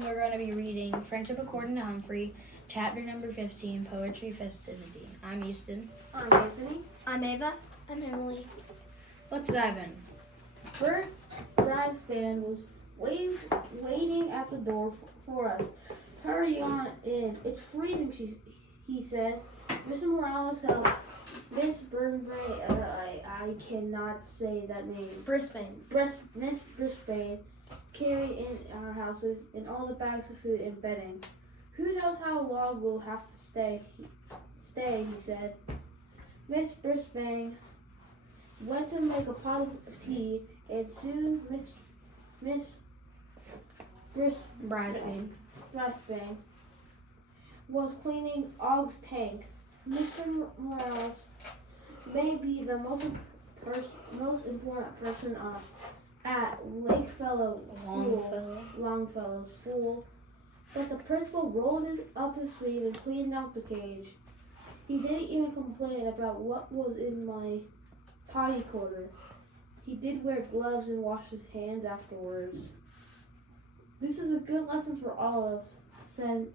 and we're going to be reading Friendship According to Humphrey, chapter number 15, Poetry Festivity. I'm Easton. I'm Anthony. I'm Ava. I'm Emily. Let's dive in. Bert Bride's band was waiting at the door for us. Hurry on in. It's freezing, he said. Mr. Morales helped. Miss Burnbrae, I cannot say that name. Brisbane. Miss Brisbane carried in our houses and all the bags of food and bedding. Who knows how long we'll have to stay, he said. Miss Brisbane went to make a pot of tea, and soon Miss Brisbane was cleaning Og's tank. Mr. Morales may be the most important person at Longfellow School, but the principal rolled up his sleeve and cleaned out the cage. He didn't even complain about what was in my potty quarter. He did wear gloves and wash his hands afterwards. This is a good lesson for all of us, said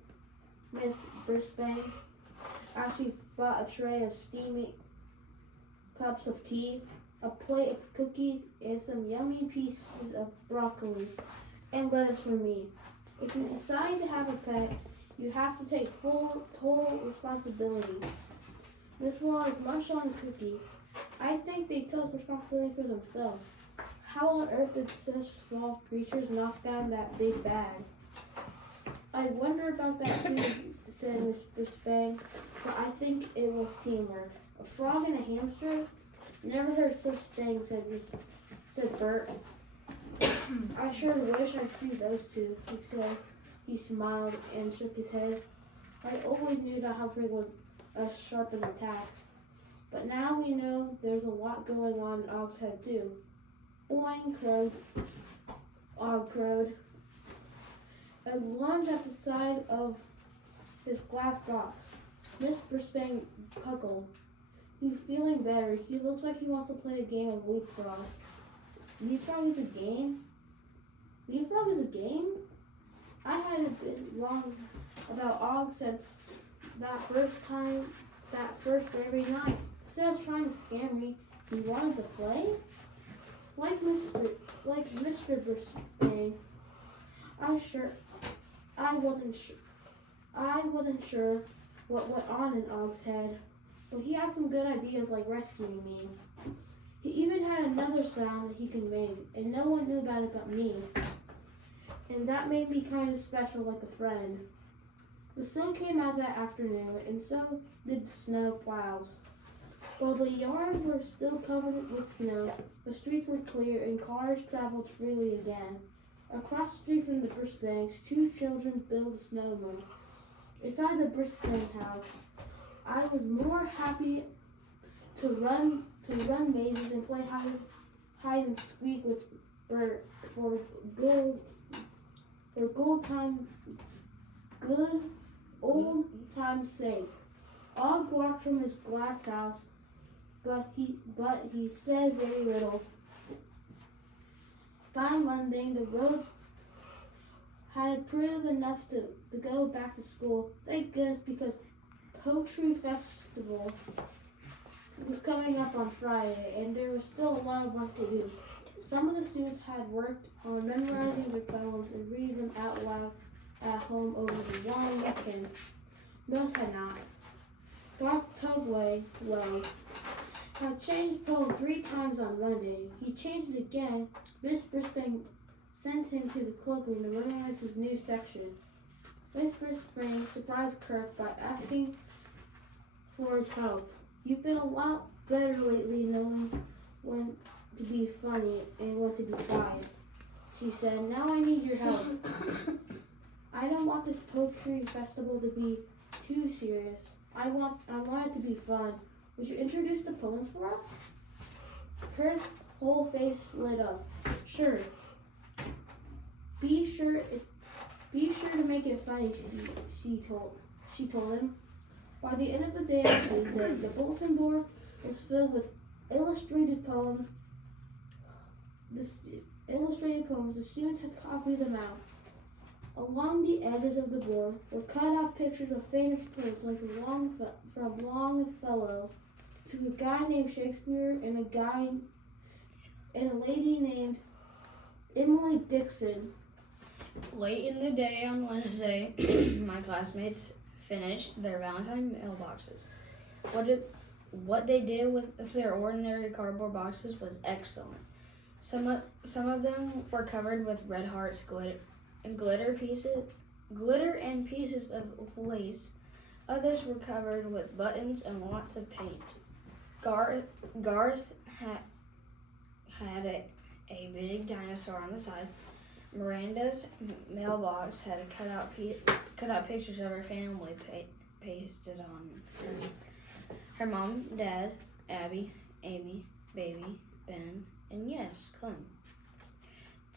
Miss Brisbane, as she brought a tray of steaming cups of tea, a plate of cookies, and some yummy pieces of broccoli and lettuce for me. If you decide to have a pet, you have to take total responsibility. This one is much on the cookie. I think they took responsibility for themselves. How on earth did such small creatures knock down that big bag? I wonder about that too, said Miss Brisbane, but I think it was teamwork. A frog and a hamster? Never heard such thing, said Bert. I sure wish I'd see those two, he said. He smiled and shook his head. I always knew that Humphrey was as sharp as a tack. But now we know there's a lot going on in Og's head too. Boing, crowed. Og crowed. And lunged at the side of his glass box. Miss Brisbane cuckolded. He's feeling better. He looks like he wants to play a game of leapfrog. Leapfrog is a game? Leapfrog is a game? I hadn't been wrong about Og since that first very night. Instead of trying to scare me, he wanted to play? Like Mr. Brisbane, I wasn't sure what went on in Og's head, but he had some good ideas like rescuing me. He even had another sound that he could make, and no one knew about it but me. And that made me kind of special, like a friend. The sun came out that afternoon, and so did the snow plows. While the yards were still covered with snow, the streets were clear and cars traveled freely again. Across the street from the Brisbanes, two children built a snowman. Inside the Brisbane house, I was more happy to run mazes and play hide and squeak with Bert for good old time's sake. Og walked from his glass house, but he said very little. By Monday, the roads had improved enough to go back to school. Thank goodness, because Poetry Festival was coming up on Friday, and there was still a lot of work to do. Some of the students had worked on memorizing their poems and reading them out loud at home over the long weekend. Most had not. Garth Tugway had changed poem 3 times on Monday. He changed it again. Miss Brisbane sent him to the cloakroom to memorize his new section. Miss Brisbane surprised Kirk by asking for his help. You've been a lot better lately knowing when to be funny and when to be quiet, she said. Now I need your help. I don't want this poetry festival to be too serious. I want it to be fun. Would you introduce the poems for us? Kurt's whole face lit up. Sure. Be sure to make it funny, she told him. By the end of the day on Tuesday, the bulletin board was filled with illustrated poems. The students had copied them out. Along the edges of the board were cut out pictures of famous poets like from Longfellow to a guy named Shakespeare and a lady named Emily Dixon. Late in the day on Wednesday, my classmates finished their Valentine mailboxes. What they did with their ordinary cardboard boxes was excellent. Some of them were covered with red hearts, glitter and pieces of lace. Others were covered with buttons and lots of paint. Garth had a big dinosaur on the side. Miranda's mailbox had cut out pictures of her family pasted on them. Her mom, dad, Abby, Amy, baby, Ben, and yes, Clem.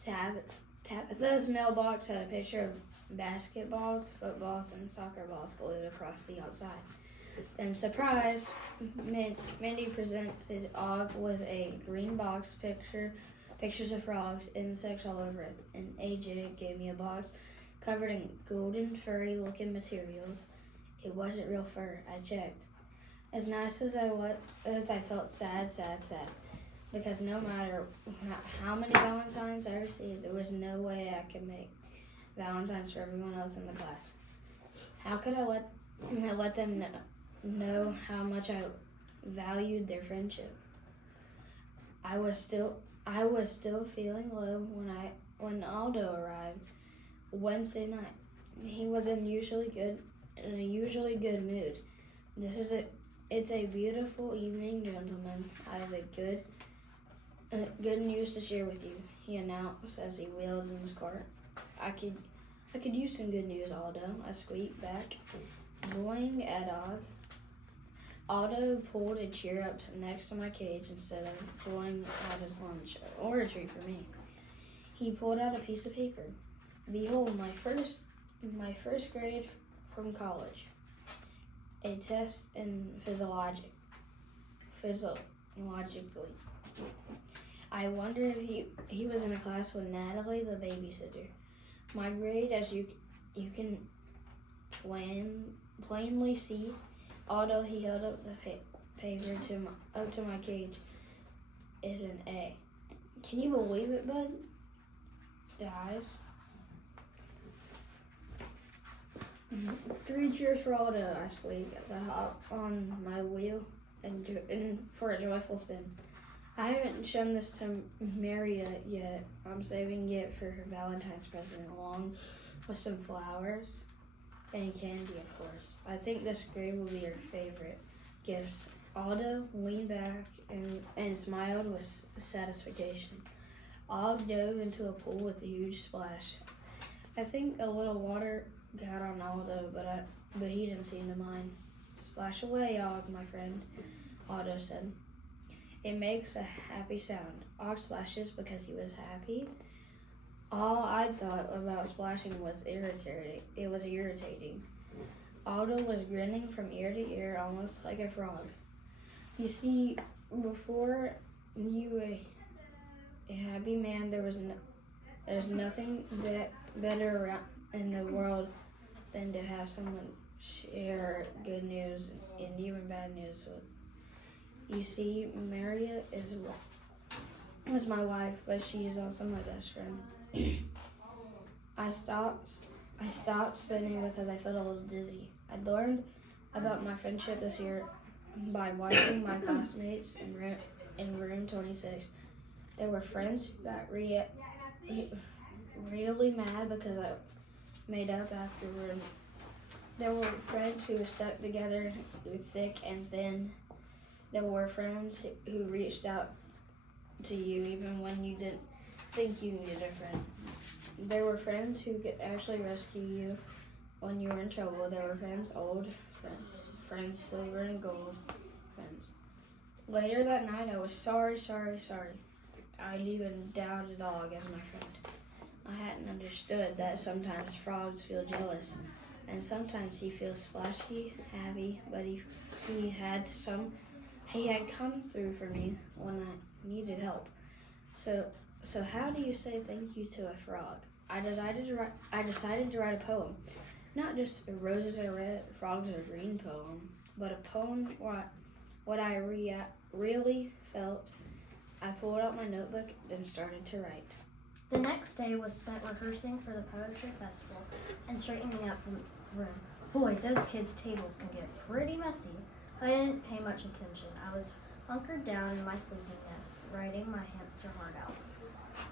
Tabitha's mailbox had a picture of basketballs, footballs, and soccer balls glued across the outside. Then, surprise, Mindy presented Og with a green box pictures of frogs, insects all over it, and AJ gave me a box covered in golden, furry-looking materials. It wasn't real fur. I checked. As nice as I felt sad, because no matter how many Valentines I received, there was no way I could make Valentines for everyone else in the class. How could I let them know how much I valued their friendship? I was still feeling low when Aldo arrived Wednesday night. He was in a usually good mood. It's a beautiful evening, gentlemen. I have good news to share with you, he announced as he wheeled in his cart. I could use some good news, Aldo, I squeaked back, blowing at Og. Aldo pulled a chair up next to my cage instead of pulling out his lunch, or a treat for me. He pulled out a piece of paper. Behold, my first grade from college. A test in physiologically. I wonder if he was in a class with Natalie, the babysitter. My grade, as you can plainly see, although he held up the paper up to my cage, is an A. Can you believe it, bud? Guys. 3 cheers for Aldo, I squeak as I hop on my wheel and for a joyful spin. I haven't shown this to Maria yet. I'm saving it for her Valentine's present, along with some flowers and candy, of course. I think this grade will be her favorite gift. Aldo leaned back and smiled with satisfaction. Og dove into a pool with a huge splash. I think a little water got on Aldo, but he didn't seem to mind. Splash away, Og, my friend, Aldo said. It makes a happy sound. Og splashes because he was happy. All I thought about splashing was irritating. It was irritating. Aldo was grinning from ear to ear, almost like a frog. You see, before you were a happy man, there's nothing better around in the world than to have someone share good news and even bad news with. You see, Maria is my wife, but she is also my best friend. I stopped spinning because I felt a little dizzy. I learned about my friendship this year by watching my classmates in room 26. There were friends who got really mad because I made up after room. There were friends who were stuck together through thick and thin. There were friends who reached out to you even when you didn't think you needed a friend. There were friends who could actually rescue you when you were in trouble. There were friends, old friends, silver and gold friends. Later that night, I was sorry. I'd even doubted Og as my friend. I hadn't understood that sometimes frogs feel jealous, and sometimes he feels splashy, happy, but he had come through for me when I needed help. So how do you say thank you to a frog? I decided to write a poem, not just a roses are red, frogs are green poem, but a poem what I really felt. I pulled out my notebook and started to write. The next day was spent rehearsing for the poetry festival and straightening up the room. Boy, those kids' tables can get pretty messy. I didn't pay much attention. I was hunkered down in my sleeping nest, writing my hamster heart out.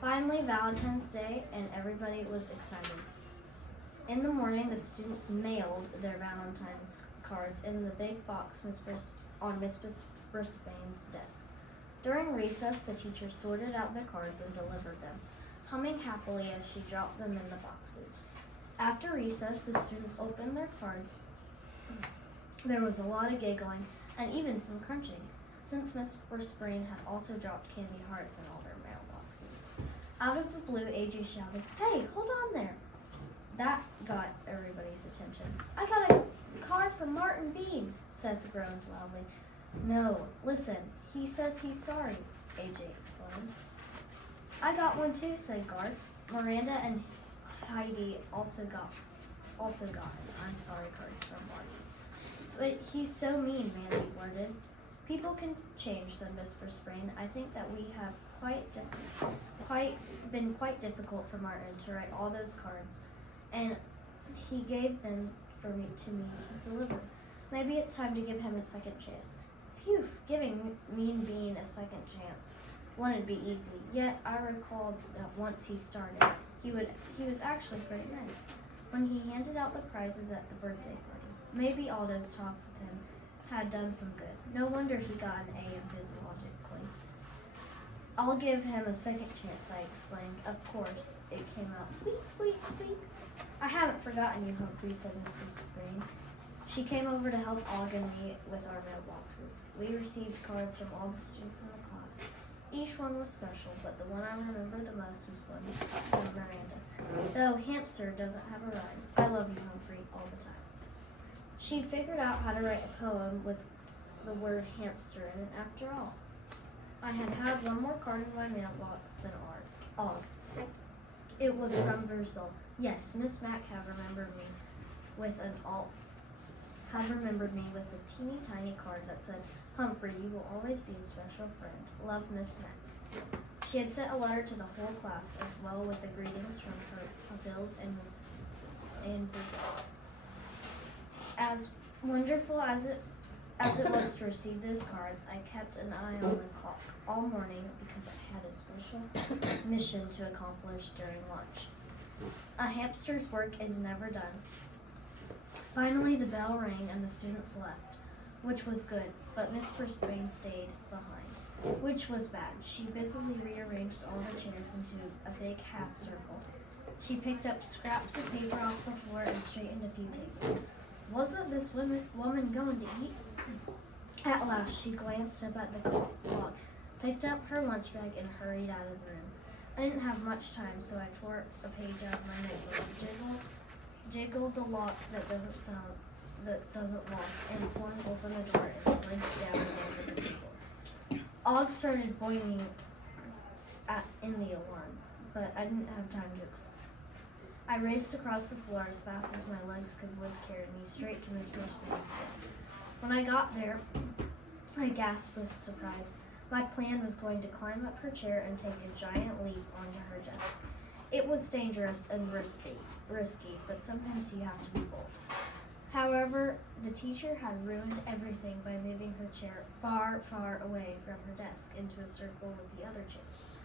Finally, Valentine's Day, and everybody was excited. In the morning, the students mailed their Valentine's cards in the big box on Miss Brisbane's desk. During recess, the teacher sorted out the cards and delivered them, humming happily as she dropped them in the boxes. After recess, the students opened their cards. There was a lot of giggling and even some crunching, since Miss Brisbane had also dropped candy hearts in all their mailboxes. Out of the blue, AJ shouted, "Hey, hold on there!" That got everybody's attention. "I got a card from Martin Bean," Seth groaned loudly. "No, listen, he says he's sorry," AJ explained. "I got one too," said Garth. Miranda and Heidi also got I'm sorry cards from Marty. "But he's so mean," Mandy blurted. "People can change," said Miss Brisbane. "I think that we have been quite difficult for Martin to write all those cards, and he gave them to me to deliver. Maybe it's time to give him a second chance." Phew, giving Mean Bean a second chance wouldn't be easy. Yet I recalled that once he started, he was actually pretty nice when he handed out the prizes at the birthday party. Maybe Aldo's talk with him had done some good. No wonder he got an A in physiologically. "I'll give him a second chance," I exclaimed. Of course, it came out squeak, squeak, squeak. "I haven't forgotten you, Humphrey," said Mrs. Green. She came over to help Og and me with our mailboxes. We received cards from all the students in the class. Each one was special, but the one I remember the most was one from Miranda. "Though hamster doesn't have a rhyme, I love you, Humphrey, all the time." She figured out how to write a poem with the word hamster in it after all. I had one more card in my mailbox than Og. It was from Brazil. Yes, Miss Mack had remembered me with a teeny tiny card that said, "Humphrey, you will always be a special friend. Love, Miss Mack." She had sent a letter to the whole class as well with the greetings from her Bills and Brazil. As wonderful as it was to receive those cards, I kept an eye on the clock all morning because I had a special mission to accomplish during lunch. A hamster's work is never done. Finally, the bell rang and the students left, which was good, but Miss Brisbane stayed behind, which was bad. She busily rearranged all the chairs into a big half circle. She picked up scraps of paper off the floor and straightened a few tables. Wasn't this woman going to eat? At last, she glanced up at the clock, picked up her lunch bag, and hurried out of the room. I didn't have much time, so I tore a page out of my notebook, jiggled the lock that doesn't lock, and flung open the door and sliced down over the table. Og started boinging in the alarm, but I didn't have time to explain. I raced across the floor as fast as my legs would carry me straight to Miss Brisbane's desk. When I got there, I gasped with surprise. My plan was going to climb up her chair and take a giant leap onto her desk. It was dangerous and risky, but sometimes you have to be bold. However, the teacher had ruined everything by moving her chair far, far away from her desk into a circle with the other chairs.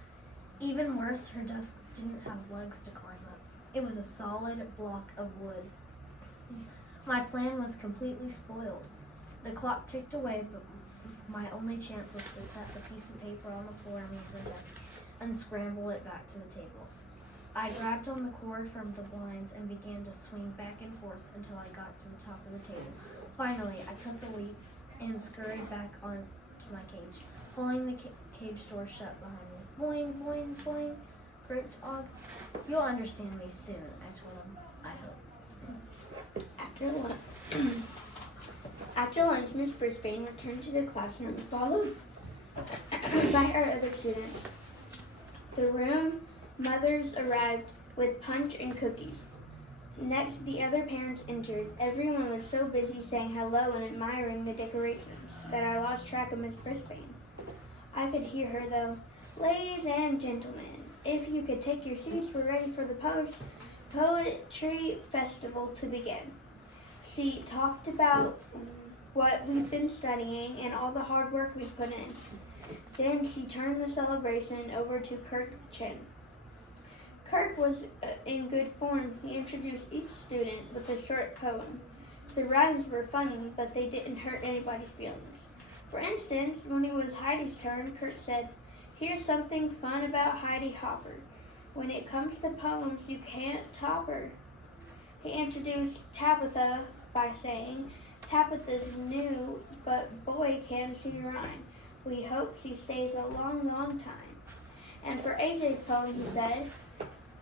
Even worse, her desk didn't have legs to climb up. It was a solid block of wood. My plan was completely spoiled. The clock ticked away, but my only chance was to set the piece of paper on the floor near her desk and scramble it back to the table. I grabbed on the cord from the blinds and began to swing back and forth until I got to the top of the table. Finally, I took the leap and scurried back onto my cage, pulling the cage door shut behind me. "Boing, boing, boing," croaked Og. "You'll understand me soon," I told him. I hope. After lunch, Miss Brisbane returned to the classroom, followed by her other students. The room mothers arrived with punch and cookies. Next, the other parents entered. Everyone was so busy saying hello and admiring the decorations that I lost track of Miss Brisbane. I could hear her though. Ladies and gentlemen, if you could take your seats, we're ready for the poetry festival to begin. She talked about what we've been studying and all the hard work we've put in. Then she turned the celebration over to Kirk Chin. Kirk was in good form. He introduced each student with a short poem. The rhymes were funny, but they didn't hurt anybody's feelings. For instance, when it was Heidi's turn, Kirk said, "Here's something fun about Heidi Hopper. When it comes to poems, you can't top her." He introduced Tabitha by saying, "Tabitha's new, but boy can she rhyme. We hope she stays a long, long time." And for AJ's poem, he said,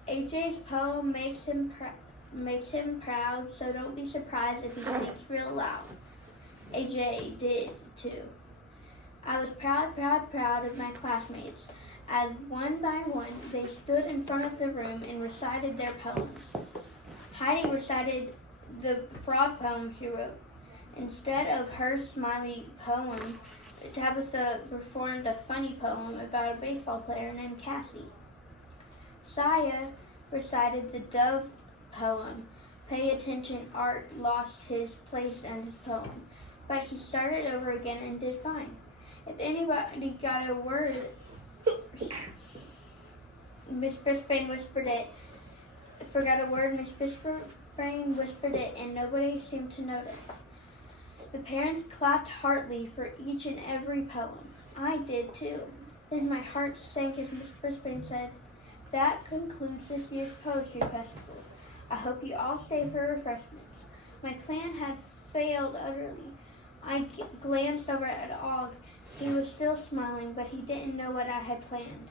"AJ's poem makes him proud, so don't be surprised if he speaks real loud." AJ did too. I was proud of my classmates, as one by one they stood in front of the room and recited their poems. Heidi recited the frog poem she wrote. Instead of her smiley poem, Tabitha performed a funny poem about a baseball player named Cassie. Saya recited the dove poem. Pay attention, Art lost his place in his poem, but he started over again and did fine. If anybody got a word, Miss Brisbane whispered it. Forgot a word, Miss Brisbane whispered it, and nobody seemed to notice. The parents clapped heartily for each and every poem. I did too. Then my heart sank as Miss Brisbane said, "That concludes this year's poetry festival. I hope you all stay for refreshments." My plan had failed utterly. I glanced over at Og. He was still smiling, but he didn't know what I had planned.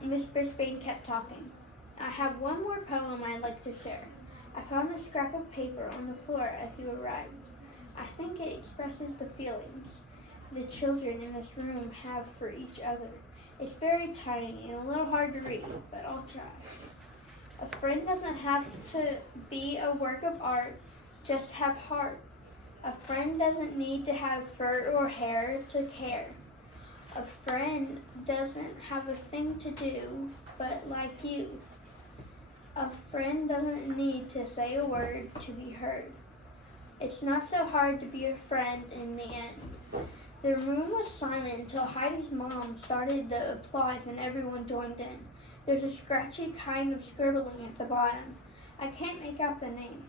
Miss Brisbane kept talking. "I have one more poem I'd like to share. I found a scrap of paper on the floor as you arrived. I think it expresses the feelings the children in this room have for each other. It's very tiny and a little hard to read, but I'll try. A friend doesn't have to be a work of art, just have heart. A friend doesn't need to have fur or hair to care. A friend doesn't have a thing to do, but like you. A friend doesn't need to say a word to be heard. It's not so hard to be a friend in the end." The room was silent until Heidi's mom started the applause and everyone joined in. There's a scratchy kind of scribbling at the bottom. "I can't make out the name,"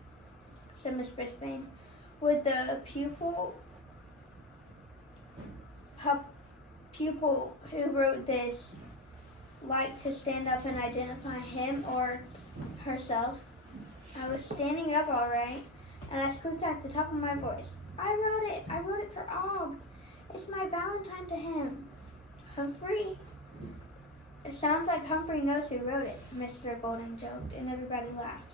said Miss Brisbane. "Would the pupil who wrote this like to stand up and identify him or herself?" I was standing up all right, and I squeaked at the top of my voice, I wrote it for Og. It's my Valentine to him." "Humphrey?" "It sounds like Humphrey knows who wrote it," Mr. Golden joked, and everybody laughed.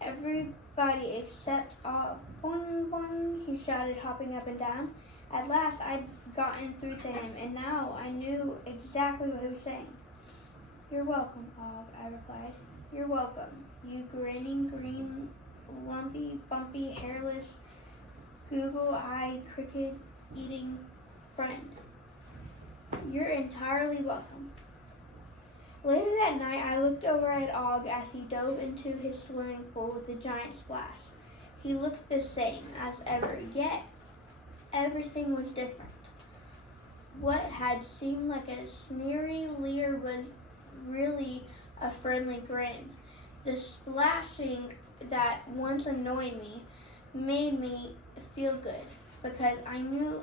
Everybody except Og. "Boing, boing," he shouted, hopping up and down. At last I'd gotten through to him, and now I knew exactly what he was saying. "You're welcome, Og," I replied. "You're welcome, you grinning, green, lumpy, bumpy, hairless, Google-eyed, cricket-eating friend. You're entirely welcome." Later that night, I looked over at Og as he dove into his swimming pool with a giant splash. He looked the same as ever, yet everything was different. What had seemed like a sneery leer was really a friendly grin. The splashing that once annoyed me made me feel good because I knew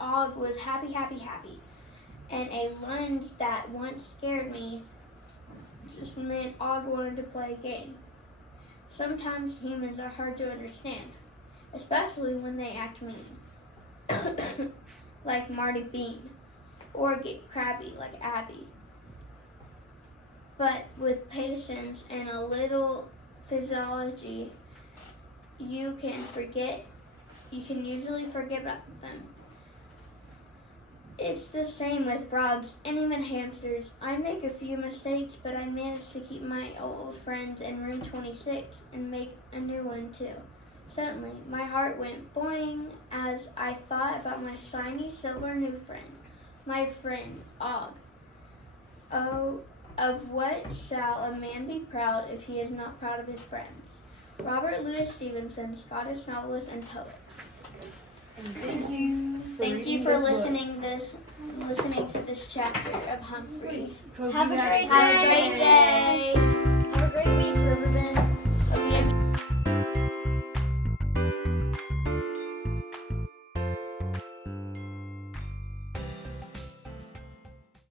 Og was happy, and a lunge that once scared me just meant Og wanted to play a game. Sometimes humans are hard to understand, especially when they act mean, like Marty Bean, or get crabby like Abby. But with patience and a little physiology, you can usually forget about them. It's the same with frogs and even hamsters. I make a few mistakes, but I manage to keep my old friends in room 26 and make a new one too. Suddenly, my heart went boing as I thought about my shiny silver new friend, my friend Og. Oh, of what shall a man be proud if he is not proud of his friends? Robert Louis Stevenson, Scottish novelist and poet. And thank you for Thank you reading for this book. listening to this chapter of Humphrey. Hope Have you a great Have a great day.